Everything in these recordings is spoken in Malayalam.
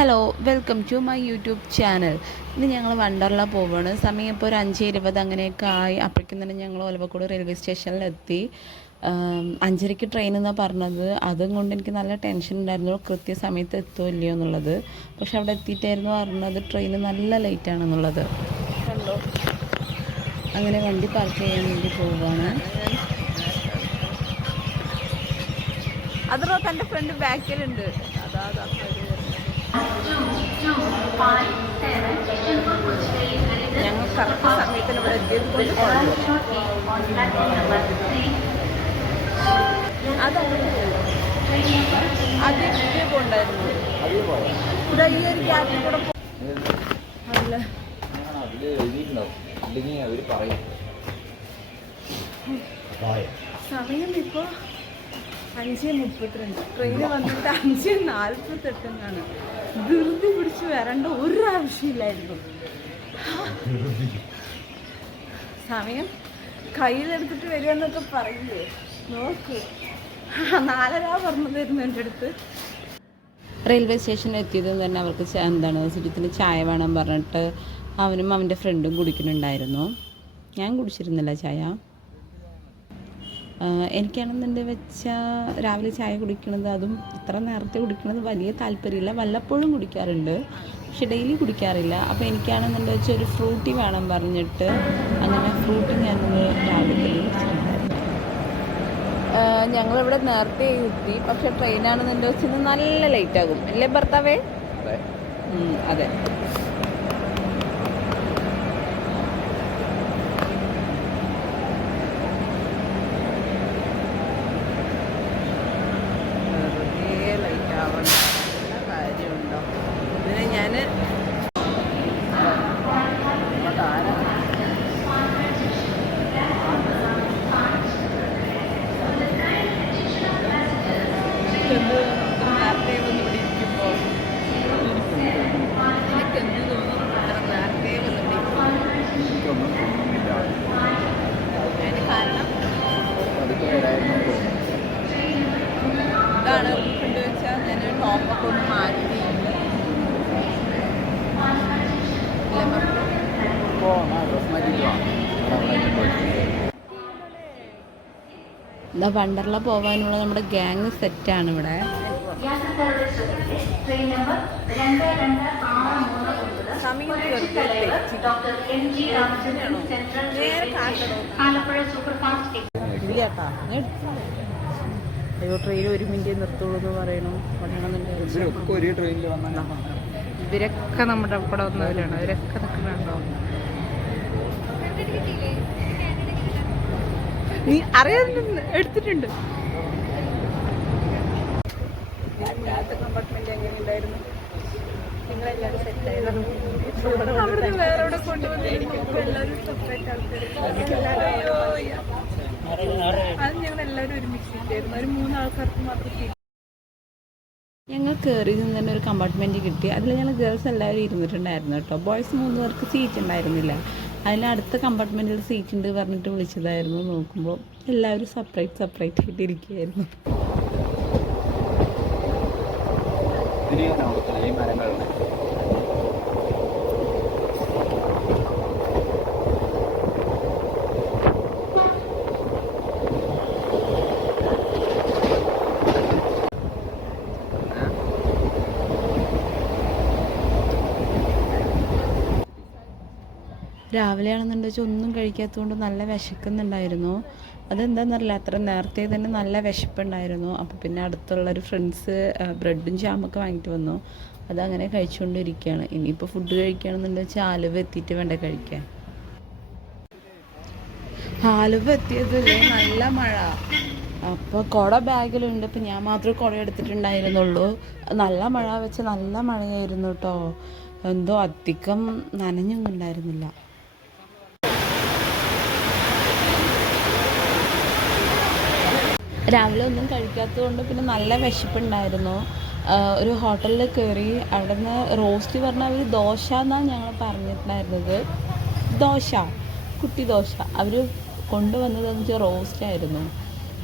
Hello, welcome to my YouTube channel. ഇന്ന് ഞങ്ങൾ വണ്ടർല പോവുകയാണ്. സമയം ഇപ്പോൾ ഒരു 5:20 അങ്ങനെയൊക്കെ ആയി. അപ്പോഴേക്കും തന്നെ ഞങ്ങൾ ഒലവക്കോട് റെയിൽവേ സ്റ്റേഷനിലെത്തി. 5:30 ട്രെയിൻ എന്നാണ് പറഞ്ഞത്. അതും കൊണ്ട് എനിക്ക് നല്ല ടെൻഷൻ ഉണ്ടായിരുന്നു, കൃത്യസമയത്ത് എത്തുമോ ഇല്ലയോ എന്നുള്ളത്. പക്ഷെ അവിടെ എത്തിയിട്ടായിരുന്നു പറഞ്ഞത് ട്രെയിൻ നല്ല ലേറ്റാണെന്നുള്ളത്. കണ്ടോ, അങ്ങനെ വണ്ടി പാർക്ക് ചെയ്യാൻ വേണ്ടി പോവുകയാണ്. അതോ തൻ്റെ ഫ്രണ്ട് ബാക്കിലുണ്ട്. ഞങ്ങൾ കറക്റ്റ് സമയത്തിന് ഇവിടെ എത്തിയത് കൊണ്ട് അതേ പോണ്ടായിരുന്നു. ഇവിടെ ഈ ഒരു ഗ്യാപ്പിൽ കൂടെ അല്ല സമയം ഇപ്പോൾ 5:32. ട്രെയിന് വന്നിട്ട് 5:48 ധൃതി പിടിച്ച് വരേണ്ട ഒരു ആവശ്യമില്ലായിരുന്നു. സമയം കയ്യിലെടുത്തിട്ട് വരിക എന്നൊക്കെ പറയില്ലേ, നോക്ക് 4:30 പറഞ്ഞതായിരുന്നു എൻ്റെ അടുത്ത്. റെയിൽവേ സ്റ്റേഷനിൽ എത്തിയതും തന്നെ അവർക്ക് സുജിത്തിന് ചായ വേണം പറഞ്ഞിട്ട് അവനും അവൻ്റെ ഫ്രണ്ടും കുടിക്കുന്നുണ്ടായിരുന്നു. ഞാൻ കുടിച്ചിരുന്നില്ല ചായ. എനിക്കാണെന്നുണ്ട് വെച്ചാൽ രാവിലെ ചായ കുടിക്കണത്, അതും ഇത്ര നേരത്തെ കുടിക്കണത് വലിയ താല്പര്യമില്ല. വല്ലപ്പോഴും കുടിക്കാറുണ്ട്, പക്ഷെ ഡെയിലി കുടിക്കാറില്ല. അപ്പോൾ എനിക്കാണെന്നുണ്ട് വെച്ചാൽ ഒരു ഫ്രൂട്ടി വേണം പറഞ്ഞിട്ട് അങ്ങനെ ഫ്രൂട്ടി ഞാനൊന്ന് രാവിലെ കുടിച്ചിട്ടുണ്ടായിരുന്നു. ഞങ്ങളിവിടെ നേരത്തെ എത്തി, പക്ഷെ ട്രെയിനാണെന്നുണ്ട് വെച്ചാൽ നല്ല ലേറ്റാകും അല്ലേ ഭർത്താവേ? അതെ. കാര്യമുണ്ടോ ഇതിന്? ഞാൻ നേരത്തെ വന്ന് ഇവിടെ ഇരിക്കുമ്പോൾ എനിക്കെന്ത് തോന്നുന്നു, നേരത്തെ വന്ന് ഇവിടെ അതിന് കാരണം ഇതാണ് വെച്ചാൽ ഞാൻ ടോപ്പൊക്കെ ഒന്ന് മാറ്റി. എന്താ വണ്ടർല പോകാനുള്ള നമ്മുടെ ഗ്യാങ് സെറ്റാണ് ഇവിടെ. അയ്യോ, ട്രെയിൻ 1 മിനിറ്റ് നിർത്തുള്ളൂ എന്ന് പറയണു. ഇവരൊക്കെ നമ്മുടെ ഇവിടെ വന്നവരാണ്. അവരൊക്കെ നിൽക്കുന്നുണ്ടോ? നീ അറിയാതെ എടുത്തിട്ടുണ്ട്. കമ്പാർട്ട്മെന്റ് എങ്ങനെയുണ്ടായിരുന്നു? നിങ്ങളെല്ലാവരും സെറ്റായിരുന്നു. അവിടെ വേറെ എവിടെ കൊണ്ടുവന്നിരിക്കും. എല്ലാവരും സെപ്പറേറ്റ് ആൾക്കാർ. അത് ഞങ്ങളെല്ലാവരും ഒരുമിച്ചിട്ടായിരുന്നു. ഒരു 3 ആൾക്കാർക്ക് മാത്രം. ഞങ്ങൾ കയറിയതിൽ തന്നെ ഒരു കമ്പാർട്ട്മെൻറ്റ് കിട്ടി. അതിൽ ഞങ്ങൾ ഗേൾസ് എല്ലാവരും ഇരുന്നിട്ടുണ്ടായിരുന്നു കേട്ടോ. ബോയ്സ് 3 പേർക്ക് സീറ്റ് ഉണ്ടായിരുന്നില്ല. അതിലടുത്ത കമ്പാർട്ട്മെൻറ്റിൽ സീറ്റ് ഉണ്ട് പറഞ്ഞിട്ട് വിളിച്ചതായിരുന്നു. നോക്കുമ്പോൾ എല്ലാവരും സെപ്പറേറ്റ് ആയിട്ട് ഇരിക്കുകയായിരുന്നു. രാവിലെ ആണെന്നുണ്ടെന്ന് വെച്ചാൽ ഒന്നും കഴിക്കാത്തതുകൊണ്ട് നല്ല വിശക്കുന്നുണ്ടായിരുന്നു. അതെന്താണെന്നറിയില്ല, അത്ര നേരത്തെ തന്നെ നല്ല വിശപ്പുണ്ടായിരുന്നു. അപ്പോൾ പിന്നെ അടുത്തുള്ളൊരു ഫ്രണ്ട്സ് ബ്രെഡും ജാമൊക്കെ വാങ്ങിയിട്ട് വന്നു. അതങ്ങനെ കഴിച്ചുകൊണ്ടിരിക്കുകയാണ്. ഇനിയിപ്പോൾ ഫുഡ് കഴിക്കുകയാണെന്നുണ്ടെന്ന് വെച്ചാൽ ആലുവ എത്തിയിട്ട് വേണ്ട കഴിക്കാൻ. ആലുവ എത്തിയതല്ലേ നല്ല മഴ. അപ്പോൾ കുട ബാഗിലുണ്ട്. ഇപ്പം ഞാൻ മാത്രമേ കുട എടുത്തിട്ടുണ്ടായിരുന്നുള്ളൂ. നല്ല മഴ വെച്ച് നല്ല മഴയായിരുന്നു കേട്ടോ. എന്തോ അധികം നനഞ്ഞൊന്നും ഉണ്ടായിരുന്നില്ല. രാവിലെ ഒന്നും കഴിക്കാത്തത് കൊണ്ട് പിന്നെ നല്ല വിശപ്പുണ്ടായിരുന്നു. ഒരു ഹോട്ടലിൽ കയറി. അവിടെ നിന്ന് റോസ്റ്റ് പറഞ്ഞാൽ അവർ ദോശ എന്നാണ് ഞങ്ങൾ പറഞ്ഞിട്ടുണ്ടായിരുന്നത്. കുട്ടി ദോശ അവർ കൊണ്ടുവന്നതെന്ന് വെച്ചാൽ റോസ്റ്റായിരുന്നു.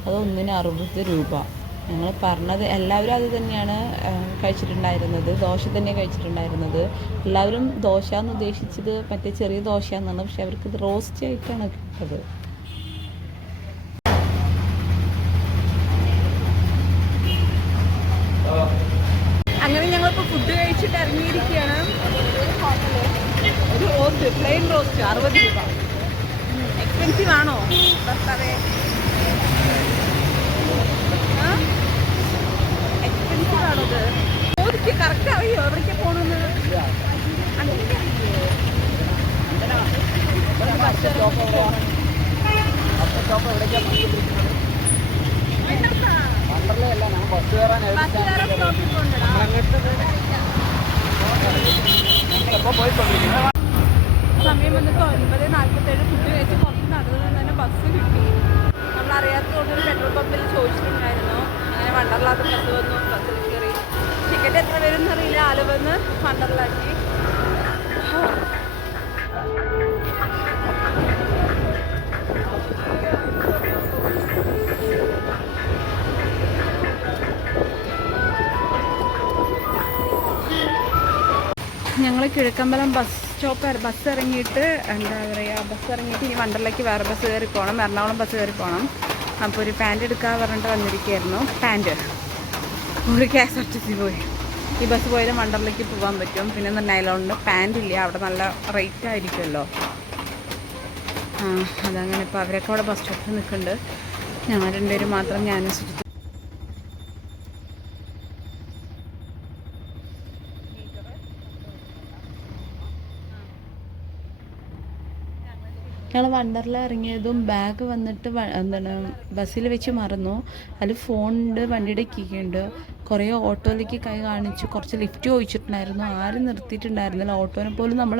അത് 1-60 രൂപ. ഞങ്ങൾ പറഞ്ഞത് എല്ലാവരും അത് തന്നെയാണ് കഴിച്ചിട്ടുണ്ടായിരുന്നത്, ദോശ തന്നെ കഴിച്ചിട്ടുണ്ടായിരുന്നത്. എല്ലാവരും ദോശ എന്ന് ഉദ്ദേശിച്ചത് മറ്റേ ചെറിയ ദോശ എന്നാണ്, പക്ഷെ അവർക്ക് ഇത് റോസ്റ്റ് ആയിട്ടാണ് കിട്ടത്. അങ്ങനെ ഞങ്ങളിപ്പോൾ ഫുഡ് കഴിച്ചിട്ട് ഇറങ്ങിയിരിക്കുകയാണ്. ഒരു റോസ്റ്റ്, പ്ലെയിൻ റോസ്റ്റ് 60 രൂപ. എക്സ്പെൻസീവ് ആണോ ഭർത്താവേ? എക്സ്പെൻസീവ് ആണോ ഇത്? ചോദിക്ക്, കറക്റ്റ് അറിയോ എവിടേക്ക് പോകണമെന്ന്? സമയം വന്നിട്ട് 9:47. ഫുഡ് കഴിച്ച് കുറച്ച് നടന്നു തന്നെ ബസ് കിട്ടി. നമ്മളറിയാത്തതുകൊണ്ടൊരു പെട്രോൾ പമ്പിൽ ചോദിച്ചിട്ടുണ്ടായിരുന്നു. അങ്ങനെ വണ്ടർലാത്ത് ബസ് വന്നു, ബസ്സിൽ കയറി. ടിക്കറ്റ് എത്ര വരും എന്നറിയില്ല. ആലുവന്ന് വണ്ടർലാക്കി. ഞങ്ങൾ കിഴക്കമ്പലം ബസ് ഇറങ്ങിയിട്ട് ബസ് ഇറങ്ങിയിട്ട് ഇനി വണ്ടർലേക്ക് വേറെ ബസ് കയറി പോകണം, എറണാകുളം ബസ് കയറി പോകണം. അപ്പോൾ ഒരു പാൻറ് എടുക്കാൻ പറഞ്ഞിട്ട് വന്നിരിക്കുകയായിരുന്നു. പാൻറ് ഒരു KSRTC പോയി. ഈ ബസ് പോയാലും വണ്ടർലേക്ക് പോകാൻ പറ്റും. പിന്നെ നൈലോണിൻ്റെ പാൻറ് ഇല്ല, അവിടെ നല്ല റേറ്റ് ആയിരിക്കുമല്ലോ. അതങ്ങനെ ഇപ്പോൾ അവരൊക്കെ അവിടെ ബസ് സ്റ്റോപ്പിൽ നിൽക്കുന്നുണ്ട്. ഞങ്ങൾ രണ്ടുപേരും മാത്രം, ഞാനും സുജിത്ത്. ഞങ്ങൾ വണ്ടർല ഇറങ്ങിയതും ബാഗ് വന്നിട്ട് ബസ്സിൽ വെച്ച് മറന്നു. അതിൽ ഫോണുണ്ട്, വണ്ടിയുടെ കീ ഉണ്ട്. കുറേ ഓട്ടോയിലേക്ക് കൈ കാണിച്ചു, കുറച്ച് ലിഫ്റ്റ് ചോദിച്ചിട്ടുണ്ടായിരുന്നു. ആരും നിർത്തിയിട്ടുണ്ടായിരുന്നില്ല. ഓട്ടോനെ പോലും നമ്മൾ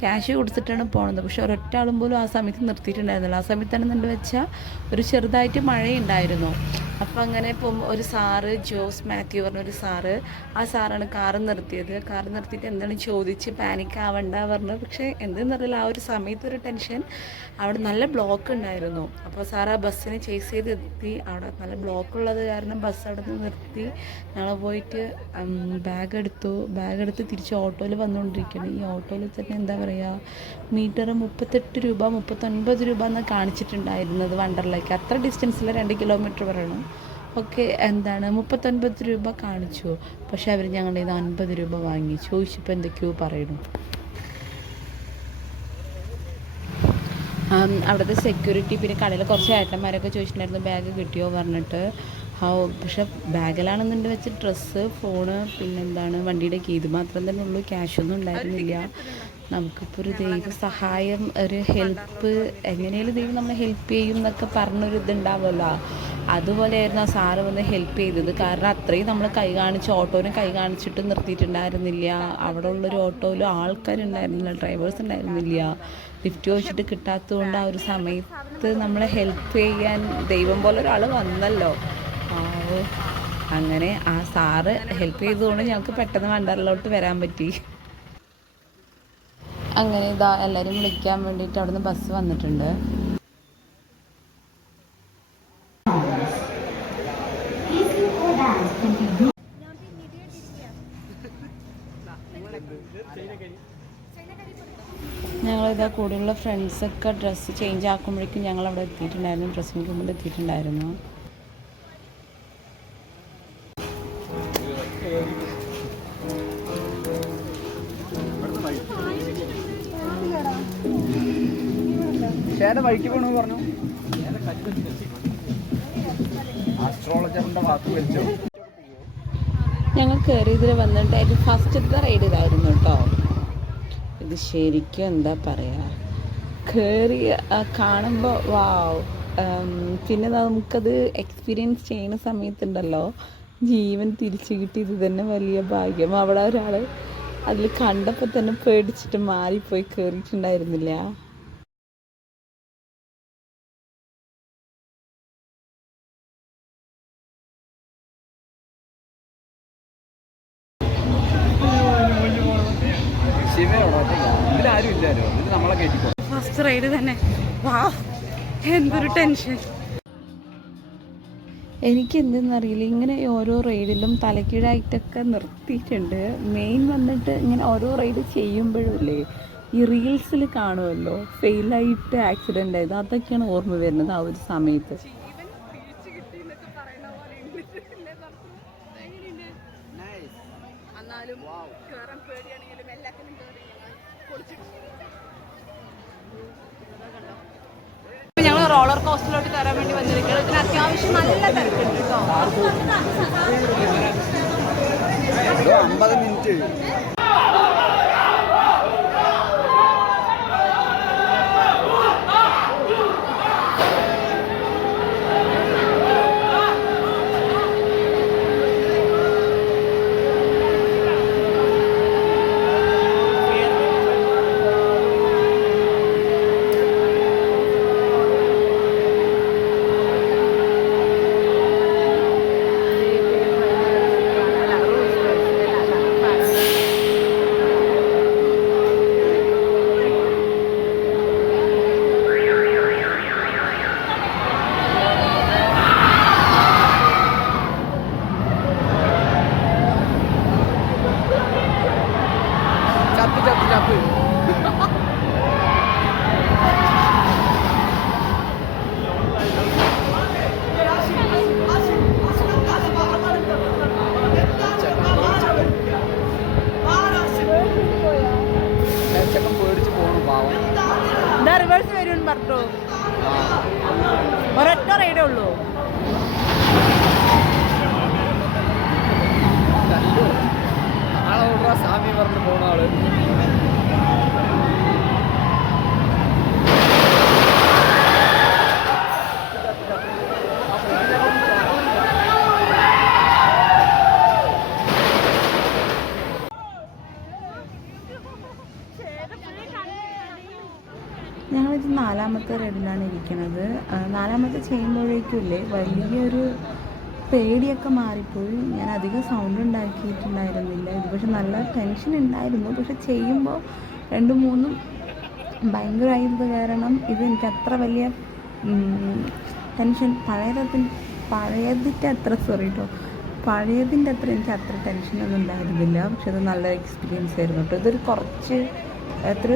ക്യാഷ് കൊടുത്തിട്ടാണ് പോണത്, പക്ഷെ ഒരൊറ്റ ആളും പോലും ആ സമയത്ത് നിർത്തിയിട്ടുണ്ടായിരുന്നില്ല. ആ സമയത്താണെന്നുണ്ട് വെച്ചാൽ ഒരു ചെറുതായിട്ട് മഴയുണ്ടായിരുന്നു. അപ്പം അങ്ങനെ ഇപ്പം ഒരു സാറ്, ജോസ് മാത്യു പറഞ്ഞൊരു സാറ്, ആ സാറാണ് കാറ് നിർത്തിയത്. കാറ് നിർത്തിയിട്ട് എന്താണ് ചോദിച്ച് പാനിക് ആവണ്ട പറഞ്ഞു. പക്ഷേ എന്തെന്നറിയില്ല, ആ ഒരു സമയത്ത് ഒരു ടെൻഷൻ. അവിടെ നല്ല ബ്ലോക്ക് ഉണ്ടായിരുന്നു. അപ്പോൾ സാർ ആ ബസ്സിനെ ചേസ് ചെയ്ത് എത്തി. അവിടെ നല്ല ബ്ലോക്ക് ഉള്ളത് കാരണം ബസ് അവിടെ നിന്ന് നിർത്തി. ഞങ്ങൾ പോയിട്ട് ബാഗ് എടുത്ത് തിരിച്ച് ഓട്ടോയിൽ വന്നുകൊണ്ടിരിക്കുകയാണ്. ഈ ഓട്ടോയിൽ തന്നെ എന്താ പറയുക, മീറ്റർ 38 രൂപ 39 രൂപ എന്ന് കാണിച്ചിട്ടുണ്ടായിരുന്നത് വണ്ടർലേക്ക്. അത്ര ഡിസ്റ്റൻസിൽ 2 കിലോമീറ്റർ പറയണം. ഓക്കെ, 39 രൂപ കാണിച്ചു. പക്ഷെ അവർ ഞങ്ങളുടെ ഇത് 50 രൂപ വാങ്ങി. ചോദിച്ചപ്പോൾ എന്തൊക്കെയോ പറയണു. അവിടുത്തെ സെക്യൂരിറ്റി പിന്നെ കടയിൽ കുറച്ച് ഏട്ടന്മാരൊക്കെ ചോദിച്ചിട്ടുണ്ടായിരുന്നു ബാഗ് കിട്ടിയോ പറഞ്ഞിട്ട്. പക്ഷെ ബാഗിലാണെന്നുണ്ട് വെച്ച് ഡ്രസ്സ്, ഫോണ്, പിന്നെന്താണ് വണ്ടിയുടെ കീ, ഇത് മാത്രം തന്നെ ഉള്ളൂ. ക്യാഷൊന്നും ഉണ്ടായിരുന്നില്ല. നമുക്കിപ്പോൾ ഒരു ദൈവ സഹായം, ഒരു ഹെൽപ്പ്, എങ്ങനെയാലും ദൈവം നമ്മളെ ഹെൽപ്പ് ചെയ്യും എന്നൊക്കെ പറഞ്ഞൊരു ഇതുണ്ടാവുമല്ലോ. അതുപോലെയായിരുന്നു ആ സാറ് വന്ന് ഹെൽപ്പ് ചെയ്തത്. കാരണം അത്രയും നമ്മൾ ഓട്ടോനെ കൈ കാണിച്ചിട്ട് നിർത്തിയിട്ടുണ്ടായിരുന്നില്ല. അവിടെ ഉള്ളൊരു ഓട്ടോയിലും ആൾക്കാരുണ്ടായിരുന്നില്ല, ഡ്രൈവേഴ്സ് ഉണ്ടായിരുന്നില്ല. ലിഫ്റ്റ് ചോദിച്ചിട്ട് കിട്ടാത്തതുകൊണ്ട് ആ ഒരു സമയത്ത് നമ്മളെ ഹെൽപ്പ് ചെയ്യാൻ ദൈവം പോലെ ഒരാൾ വന്നല്ലോ. അങ്ങനെ ആ സാറ് ഹെൽപ്പ് ചെയ്തതുകൊണ്ട് ഞങ്ങൾക്ക് പെട്ടെന്ന് വണ്ടർലോട്ട് വരാൻ പറ്റി. അങ്ങനെ ഇതാ എല്ലാവരും വിളിക്കാൻ വേണ്ടിയിട്ട് അവിടുന്ന് ബസ് വന്നിട്ടുണ്ട്. ഞങ്ങളിതാ കൂടെയുള്ള ഫ്രണ്ട്സൊക്കെ ഡ്രസ്സ് ചേഞ്ച് ആക്കുമ്പോഴേക്കും ഞങ്ങളവിടെ എത്തിയിട്ടുണ്ടായിരുന്നു, ഡ്രസ്സിന് റൂമിൽ എത്തിയിട്ടുണ്ടായിരുന്നു. വഴിക്ക് പോണെന്ന് പറഞ്ഞു. ആസ്ട്രോളജറിന്റെ വാക്ക് വലിച്ചോ. ഞങ്ങൾ കയറിയതിൽ വന്നിട്ട് ഏറ്റവും ഫസ്റ്റത്തെ റൈഡിലായിരുന്നു കേട്ടോ ഇത്. ശരിക്കും എന്താ പറയുക, കയറി കാണുമ്പോൾ വാവ്. പിന്നെ നമുക്കത് എക്സ്പീരിയൻസ് ചെയ്യുന്ന സമയത്തുണ്ടല്ലോ, ജീവൻ തിരിച്ചു കിട്ടിയത് തന്നെ വലിയ ഭാഗ്യം. അവിടെ ഒരാൾ അതിൽ കണ്ടപ്പോൾ തന്നെ പേടിച്ചിട്ട് മാറിപ്പോയി, കയറിയിട്ടുണ്ടായിരുന്നില്ല. ഫസ്റ്റ് റൈഡ് തന്നെ, വാ എന്തൊരു ടെൻഷൻ. എനിക്ക് എന്തെന്നറിയില്ല, ഇങ്ങനെ ഓരോ റൈഡിലും തലക്കീഴായിട്ടൊക്കെ നിർത്തിയിട്ടുണ്ട്. മെയിൻ വന്നിട്ട് ഇങ്ങനെ ഓരോ റൈഡ് ചെയ്യുമ്പോഴില്ലേ ഈ റീൽസിൽ കാണുമല്ലോ ഫെയിലായിട്ട് ആക്സിഡൻ്റ് ആയത്, അതൊക്കെയാണ് ഓർമ്മ വരുന്നത് ആ ഒരു സമയത്ത്. ഞങ്ങൾ റോളർ കോസ്റ്ററിലോട്ട് കയറാൻ വേണ്ടി വന്നിരിക്കുകയാണ്. ഇതിന് അത്യാവശ്യം നല്ല തിരക്കുണ്ട് കേട്ടോ. 50 മിനിറ്റ്. എന്താ റിവേഴ്സ് വരുമെന്ന് പറഞ്ഞു. ഒരൊറ്റ റൈഡേ ഉള്ളൂ. സ്വാമി പറഞ്ഞു പോണ ആള്. ഞങ്ങളിത് 4ാമത്തെ റൈഡിലാണ് ഇരിക്കുന്നത്. 4ാമത്തെ ചെയ്യുമ്പോഴേക്കുമില്ലേ വലിയൊരു പേടിയൊക്കെ മാറിപ്പോയി. ഞാൻ അധികം സൗണ്ട് ഉണ്ടാക്കിയിട്ടുണ്ടായിരുന്നില്ല. ഇത് പക്ഷെ നല്ല ടെൻഷൻ ഉണ്ടായിരുന്നു. പക്ഷെ ചെയ്യുമ്പോൾ 2-3 ഭയങ്കരമായത് കാരണം ഇത് എനിക്ക് അത്ര വലിയ ടെൻഷൻ പഴയതിൻ്റെ അത്ര എനിക്ക് അത്ര ടെൻഷനൊന്നും ഉണ്ടായിരുന്നില്ല. പക്ഷെ അത് നല്ല എക്സ്പീരിയൻസ് ആയിരുന്നു കേട്ടോ. ഇതൊരു കുറച്ച് എത്ര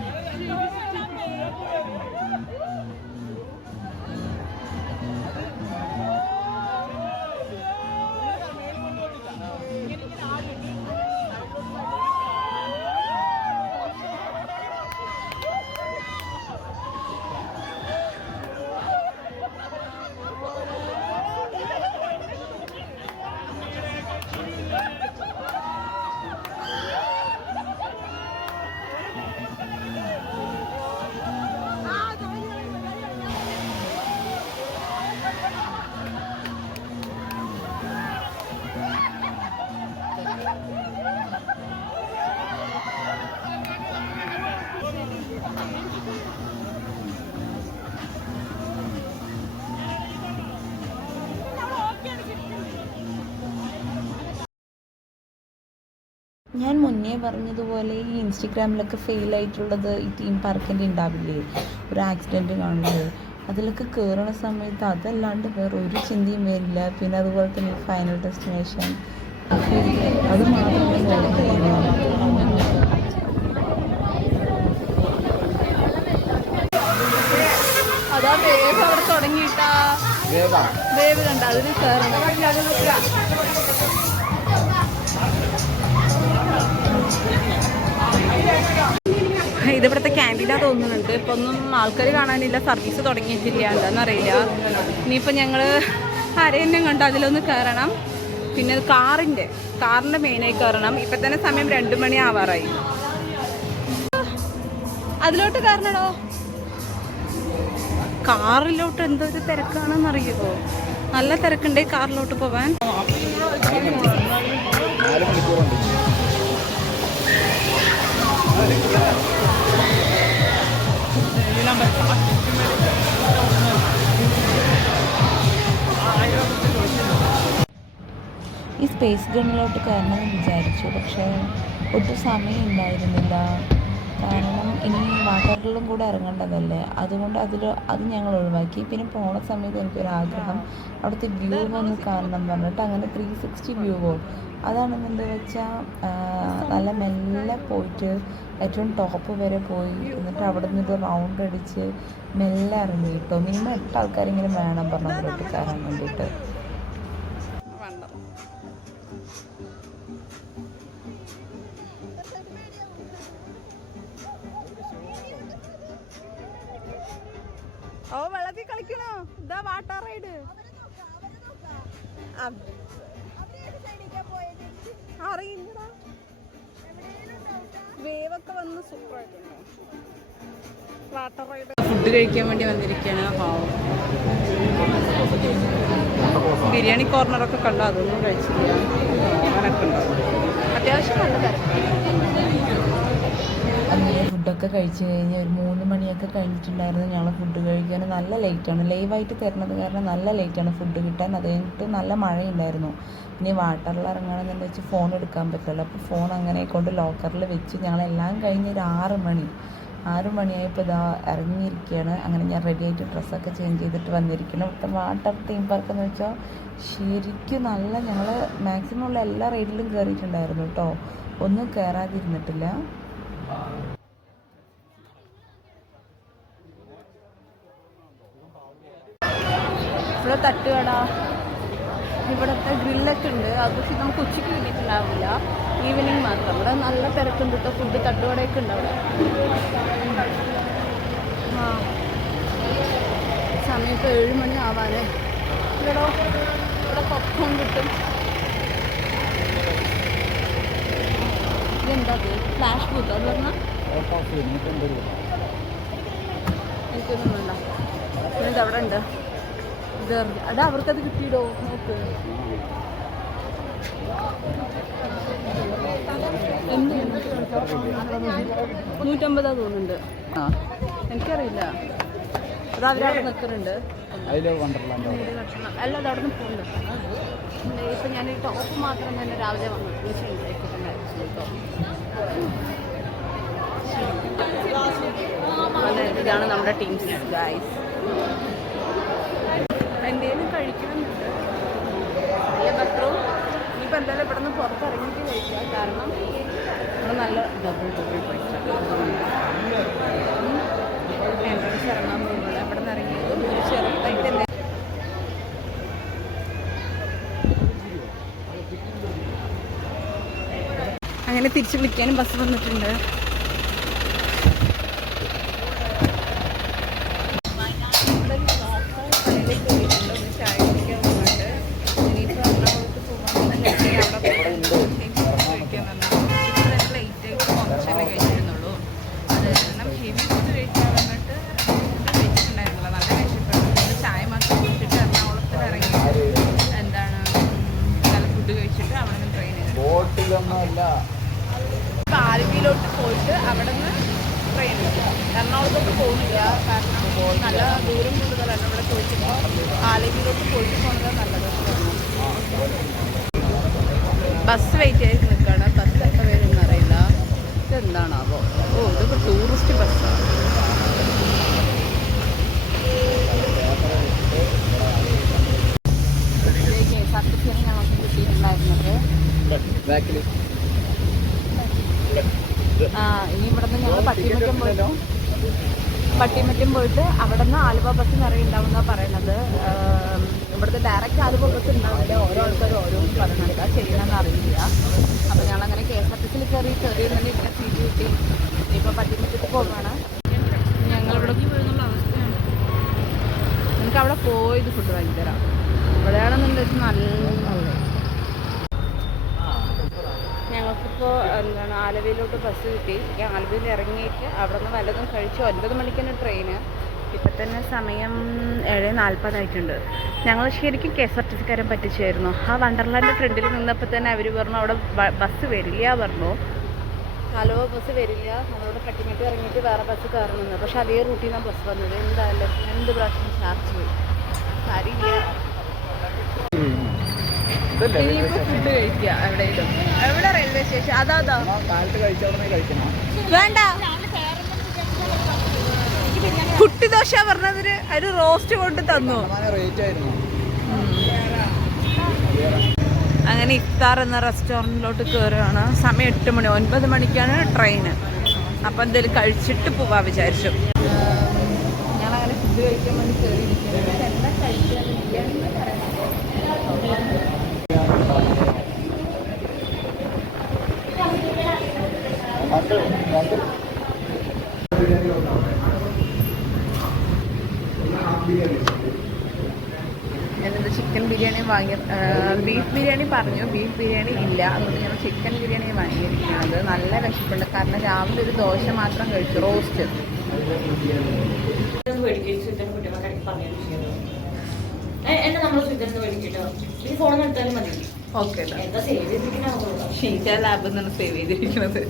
ഞാൻ മുന്നേ പറഞ്ഞതുപോലെ ഈ ഇൻസ്റ്റഗ്രാമിലൊക്കെ ഫെയിലായിട്ടുള്ളത് ഈ തീം പാർക്കിൻ്റെ ഉണ്ടാവില്ലേ, ഒരു ആക്സിഡൻറ്റ് കാണുന്നത്, അതിലൊക്കെ കയറുന്ന സമയത്ത് അതല്ലാണ്ട് വേറെ ഒരു ചിന്തയും വരില്ല. പിന്നെ അതുപോലെ തന്നെ ഫൈനൽ ഡെസ്റ്റിനേഷൻ അത് മാത്രമേ അതാ വേവ് അവിടെ തുടങ്ങിയിട്ടാ. വേവ് കണ്ട അതിന് കയറണം. ഇതിവിടുത്തെ ക്യാൻറ്റീനാ തോന്നുന്നുണ്ട്. ഇപ്പം ഒന്നും ആൾക്കാർ കാണാനില്ല, സർവീസ് തുടങ്ങിയിട്ടില്ല, എന്താണെന്നറിയില്ല. ഇനിയിപ്പോൾ ഞങ്ങൾ ആരെയും കണ്ട് അതിലൊന്ന് കയറണം. പിന്നെ കാറിൻ്റെ മെയിനായി കയറണം. ഇപ്പം തന്നെ സമയം 2 മണി ആവാറായി. അതിലോട്ട് കയറണോ? കാറിലോട്ട് എന്തൊരു തിരക്കാണെന്നറിയുമോ? നല്ല തിരക്കുണ്ടേ കാറിലോട്ട് പോവാൻ. ഈ സ്പേസ് ഗണ്ണിലോട്ട് കയറണമെന്ന് വിചാരിച്ചു, പക്ഷേ ഒട്ടും സമയം ഉണ്ടായിരുന്നില്ല. കാരണം ഇനി വാട്ടറിലും കൂടെ ഇറങ്ങേണ്ടതല്ലേ, അതുകൊണ്ട് അത് ഞങ്ങൾ ഒഴിവാക്കി. പിന്നെ പോണ സമയത്ത് എനിക്കൊരാഗ്രഹം അവിടുത്തെ വ്യൂ ഒന്ന് കാണണം പറഞ്ഞിട്ട് അങ്ങനെ 360 വ്യൂവോ അതാണെന്നെന്താ വെച്ചാൽ നല്ല മെല്ലെ പോയിട്ട് ഏറ്റവും ടോപ്പ് വരെ പോയി, എന്നിട്ട് അവിടെ നിന്നൊരു റൗണ്ട് അടിച്ച് മെല്ലെ ഇറങ്ങി കേട്ടോ. മിനിമം 8 ആൾക്കാരെങ്കിലും വേണം പറഞ്ഞു അതിലോട്ട് കയറാൻ വേണ്ടിയിട്ട്. ഓ വെള്ളത്തിൽ കളിക്കണോ? ഇതാ വാട്ടർ റൈഡ്. അറിയില്ലടാ, വേവൊക്കെ വന്ന് സൂപ്പറായിട്ടുണ്ടോ. വാട്ടർ റൈഡ് ഫുഡ് കഴിക്കാൻ വേണ്ടി വന്നിരിക്കുകയാണ്. ബിരിയാണി കോർണറൊക്കെ കണ്ടോ? അതൊന്നും കഴിച്ചില്ല. അങ്ങനൊക്കെ ഉണ്ടാവും. അത്യാവശ്യം നല്ല തിരക്കാണ്. അങ്ങനെ ഫുഡൊക്കെ കഴിച്ച് കഴിഞ്ഞ് ഒരു 3 മണിയൊക്കെ കഴിഞ്ഞിട്ടുണ്ടായിരുന്നു. ഞങ്ങൾ ഫുഡ് കഴിക്കാൻ നല്ല ലേറ്റാണ്, ലൈവായിട്ട് തരുന്നത് കാരണം നല്ല ലേറ്റാണ് ഫുഡ് കിട്ടാൻ. അത് കഴിഞ്ഞിട്ട് നല്ല മഴയുണ്ടായിരുന്നു. ഇനി വാട്ടറിൽ ഇറങ്ങണമെന്ന് വെച്ച് ഫോൺ എടുക്കാൻ പറ്റില്ലല്ലോ, അപ്പോൾ ഫോൺ അങ്ങനെ കൊണ്ട് ലോക്കറിൽ വെച്ച് ഞങ്ങളെല്ലാം കഴിഞ്ഞ് ഒരു 6 മണിയായപ്പോൾ ഇതാ ഇറങ്ങിയിരിക്കുകയാണ്. അങ്ങനെ ഞാൻ റെഡി ആയിട്ട് ഡ്രസ്സൊക്കെ ചേഞ്ച് ചെയ്തിട്ട് വന്നിരിക്കണം. ഇവിടുത്തെ വാട്ടർ തീം പാർക്ക് എന്ന് വെച്ചാൽ ശരിക്കും നല്ല, ഞങ്ങൾ മാക്സിമം ഉള്ള എല്ലാ റൈഡിലും കയറിയിട്ടുണ്ടായിരുന്നു കേട്ടോ, ഒന്നും കയറാതിരുന്നിട്ടില്ല. ഇവിടെ തട്ടുകട, ഇവിടുത്തെ ഗ്രില്ലൊക്കെ ഉണ്ട്. അത് പക്ഷേ നമുക്ക് ഉച്ചയ്ക്ക് കിട്ടിയിട്ടുണ്ടാവില്ല, ഈവനിങ് മാത്രം. ഇവിടെ നല്ല തിരക്കുണ്ട് കേട്ടോ. ഫുഡ് തട്ടുകടയൊക്കെ ഉണ്ട് അവിടെ. സമയം ഇപ്പോൾ 7 മണി ആവാനേ. ഇവിടെ പോപ്കോൺ കിട്ടും. ഇതെന്താ ഫ്ലാഷ് ബൂത്ത് അത് പറഞ്ഞാൽ എനിക്കൊന്നും വേണ്ട. പിന്നെ അവിടെ ഉണ്ട് അത് അവർക്കത് കിട്ടിയിടോ നോക്ക്. 150 തോന്നുന്നുണ്ട്. എനിക്കറിയില്ല, അത് അവരവിടെ നിൽക്കുന്നുണ്ട്. അല്ല അത് അവിടെ നിന്ന് പോകുന്നുണ്ട്. ഇപ്പം ഞാൻ ടോപ്പ് മാത്രം തന്നെ രാവിലെ വന്നു ഇതാണ് നമ്മുടെ ടീംസ് ഗൈസ്. എന്തെങ്കിലും കഴിക്കണമെന്നുണ്ട്. വലിയ പത്രവും ഇനിയിപ്പോൾ എന്തായാലും ഇവിടെ നിന്ന് പുറത്തിറങ്ങിയിട്ട് കഴിക്കാം. കാരണം ഇവിടെ നല്ല ഡബിൾ പൈസ എൻട്രൻസ് ഇറങ്ങാൻ പോകുന്നത്. ഇവിടെ നിന്ന് ഇറങ്ങിയതും ഒരു ചെറുതായിട്ട് അങ്ങനെ തിരിച്ച് വിളിക്കാനും ബസ് വന്നിട്ടുണ്ട്. ആലുവയിലോട്ട് പോയിട്ട് അവിടെ നിന്ന് ട്രെയിൻ എറണാകുളത്തോട്ട് പോകുന്നില്ല, കാരണം നല്ല ദൂരം കൂടുതലാണ്. ഇവിടെ ചോദിച്ചപ്പോൾ ആലുവയിലോട്ട് പോയിട്ട് പോകുന്നത് നല്ലത്. ബസ് വെയിറ്റ് ചെയ്ത് നിൽക്കുകയാണ്. ബസ് എപ്പോൾ വരുമെന്ന് അറിയില്ല. ഇതെന്താണാവോ? ഓ, ഇതിപ്പോൾ ടൂറിസ്റ്റ് ബസ്സാണ്. സർട്ടിഫിക്കറ്റ് ഞങ്ങൾക്ക് കിട്ടിയിട്ടുണ്ടായിരുന്നത്. ഇനി ഇവിടെ നിന്ന് ഞങ്ങൾ പട്ടിമറ്റം പോയിട്ട് അവിടെ നിന്ന് ആലുവ ബസ് നിറയുണ്ടാവുമെന്നാണ് പറയണത്. ഇവിടുത്തെ ഡയറക്റ്റ് ആലുവ ബസ് ഉണ്ടാവില്ല, ഓരോ ആൾക്കാരും ഓരോന്നും പറയുന്നുണ്ട്. അത് ശരിയാണെന്ന് അറിയില്ല. അപ്പോൾ ഞങ്ങളങ്ങനെ KSRTCയിൽ കയറിയിരുന്നെങ്കിൽ ഇവിടെ സീറ്റ് കിട്ടി. ഇനിയിപ്പോൾ പട്ടിമറ്റത്ത് പോകുകയാണ്. ഞങ്ങളിവിടെ പോയെന്നുള്ള അവസ്ഥയാണ്. എനിക്ക് അവിടെ പോയത് ഫുഡ് ഭയങ്കര ഇവിടെയാണെന്നുണ്ടെങ്കിൽ നല്ല. ഞങ്ങൾക്കിപ്പോൾ എന്താണ് ആലുവയിലോട്ട് ബസ് കിട്ടി. ആലുവയിൽ ഇറങ്ങിയിട്ട് അവിടെ നിന്ന് വല്ലതും കഴിച്ചു. 9 മണിക്കാണ് ട്രെയിന്. ഇപ്പം തന്നെ സമയം 7:40 ആയിട്ടുണ്ട്. ഞങ്ങൾ ശരിക്കും KSRTCക്കാരൻ പറ്റിച്ചായിരുന്നു. ആ വണ്ടർലാൻഡ് ഫ്രണ്ടിൽ നിന്നപ്പോൾ തന്നെ അവർ പറഞ്ഞു അവിടെ ബസ് വരില്ല പറഞ്ഞു. ആലുവ ബസ് വരില്ല, നമ്മളോട് പട്ടിമറ്റം ഇറങ്ങിയിട്ട് വേറെ ബസ് കയറണമെന്ന്. പക്ഷെ അതേ റൂട്ടിൽ നിന്നാണ് ബസ് വന്നത്. എന്തായാലും 2 പ്രാവശ്യം ചാർജ് പോയി. കാര്യമില്ല. ഇനിയിപ്പോൾ ഫുഡ് കഴിക്കുക എവിടെയെങ്കിലും. എവിടെ റെയിൽവേ സ്റ്റേഷൻ? അതാ കാലത്ത് കഴിച്ചവിടെ കഴിക്കണം. വേണ്ട, കുട്ടി ദോശ പറഞ്ഞതിന് ഒരു റോസ്റ്റ് കൊണ്ട് തന്നു. റേറ്റ് ആയിരുന്നു. അങ്ങനെ ഇഫ്താർ എന്ന റെസ്റ്റോറൻറ്റിലോട്ട് കയറുകയാണ്. സമയം 8 മണി, 9 മണിക്കാണ് ട്രെയിന്. അപ്പം എന്തെങ്കിലും കഴിച്ചിട്ട് പോവാ വിചാരിച്ചു. ഞങ്ങളങ്ങനെ ഫുഡ് കഴിക്കാൻ വേണ്ടി കയറിയിരിക്കുന്നത്. എന്താ കഴിക്കാൻ ബിരിയാണി പറയുന്നത്. ഞാനിത് ചിക്കൻ ബിരിയാണി വാങ്ങിയ ബീഫ് ബിരിയാണി പറഞ്ഞു. ബീഫ് ബിരിയാണി ഇല്ല. അതുകൊണ്ട് ഞങ്ങൾ ചിക്കൻ ബിരിയാണി വാങ്ങിയിരിക്കുന്നത്. നല്ല വിശപ്പുണ്ട്. കാരണം രാവിലെ ഒരു ദോശ മാത്രം കഴിച്ചു, റോസ്റ്റ്. ഓക്കെ, ഷീജ ലാബ് എന്നാണ് സേവ് ചെയ്തിരിക്കുന്നത്.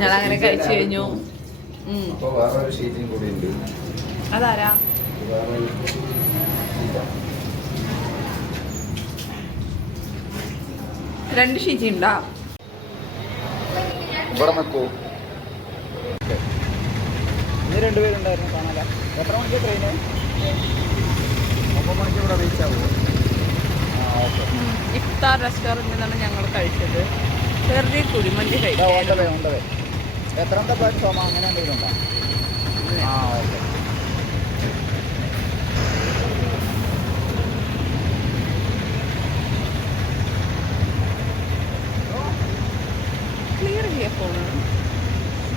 ഞങ്ങളങ്ങനെ കഴിച്ചു കഴിഞ്ഞു. അതാരാ? രണ്ട് ഷീജി ഉണ്ടാ? ഇനി 2 പേരുണ്ടായിരുന്നു കാണാല. എത്ര മണിക്ക് ട്രെയിന്? 9 മണിക്ക് ഇവിടെ റീച്ച് ആവുമോ? ഇഫ്താർ റെസ്റ്റോറൻറ്റിൽ നിന്നാണ് ഞങ്ങൾ കഴിച്ചത്. വെറുതെ കുഴിമന്തി കഴിക്കാം. എത്രാമത്തെ പ്ലാറ്റ്ഫോം അങ്ങനെ എന്തെങ്കിലും ഉണ്ടോ? ഓക്കെ. ക്ലിയർ ഇല്ല ഫോണ്.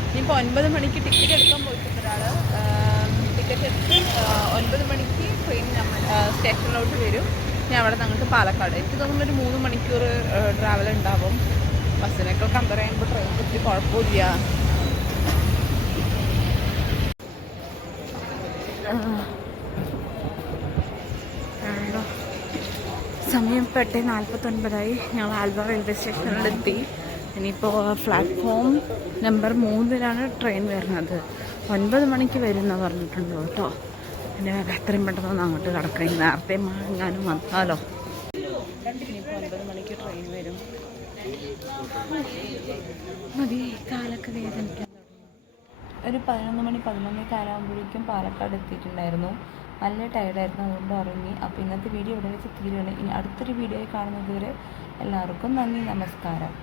ഇനിയിപ്പോൾ 9 മണിക്ക് ടിക്കറ്റ് എടുക്കാൻ പോയിട്ടുണ്ട് ഒരാൾ. ടിക്കറ്റ് എടുത്ത് 9 മണിക്ക് ട്രെയിൻ നമ്മൾ സ്റ്റേഷനിലോട്ട് വരും. ഞാൻ അവിടെ നിന്ന് അങ്ങോട്ട് പാലക്കാട്. എനിക്ക് തോന്നുന്നു ഒരു 3 മണിക്കൂർ ട്രാവൽ ഉണ്ടാവും. ബസ്സിനൊക്കെ കമ്പയർ ചെയ്യുമ്പോൾ ട്രെയിൻ പറ്റി കുഴപ്പമില്ല. സമയം 8:49 ഞങ്ങൾ ആൽവ റെയിൽവേ സ്റ്റേഷനിലെത്തി. ഇനിയിപ്പോൾ പ്ലാറ്റ്ഫോം നമ്പർ 3-ലാണ് ട്രെയിൻ വരുന്നത്. 9 മണിക്ക് വരുമെന്ന് പറഞ്ഞിട്ടുണ്ട് കേട്ടോ. പിന്നെ എത്രയും പെട്ടെന്ന് അങ്ങോട്ട് കിടക്കാം. നേരത്തെ എങ്ങാനും വന്നാലോ. ഇനിയിപ്പോൾ 9 മണിക്ക് ട്രെയിൻ വരും. മതി, കാലൊക്കെ വേദനിക്കാൻ തുടങ്ങി. ഒരു 11 മണി 11 കാലാകുമ്പോഴേക്കും പാലക്കാട് എത്തിയിട്ടുണ്ടായിരുന്നു. നല്ല ടയർഡായിരുന്നു, അതുകൊണ്ട് ഉറങ്ങി. അപ്പോൾ ഇന്നത്തെ വീഡിയോ ഇവിടെ വെച്ച് തീരുകയാണ്. ഇനി അടുത്തൊരു വീഡിയോ കാണുന്നത് വരെ എല്ലാവർക്കും നന്ദി, നമസ്കാരം.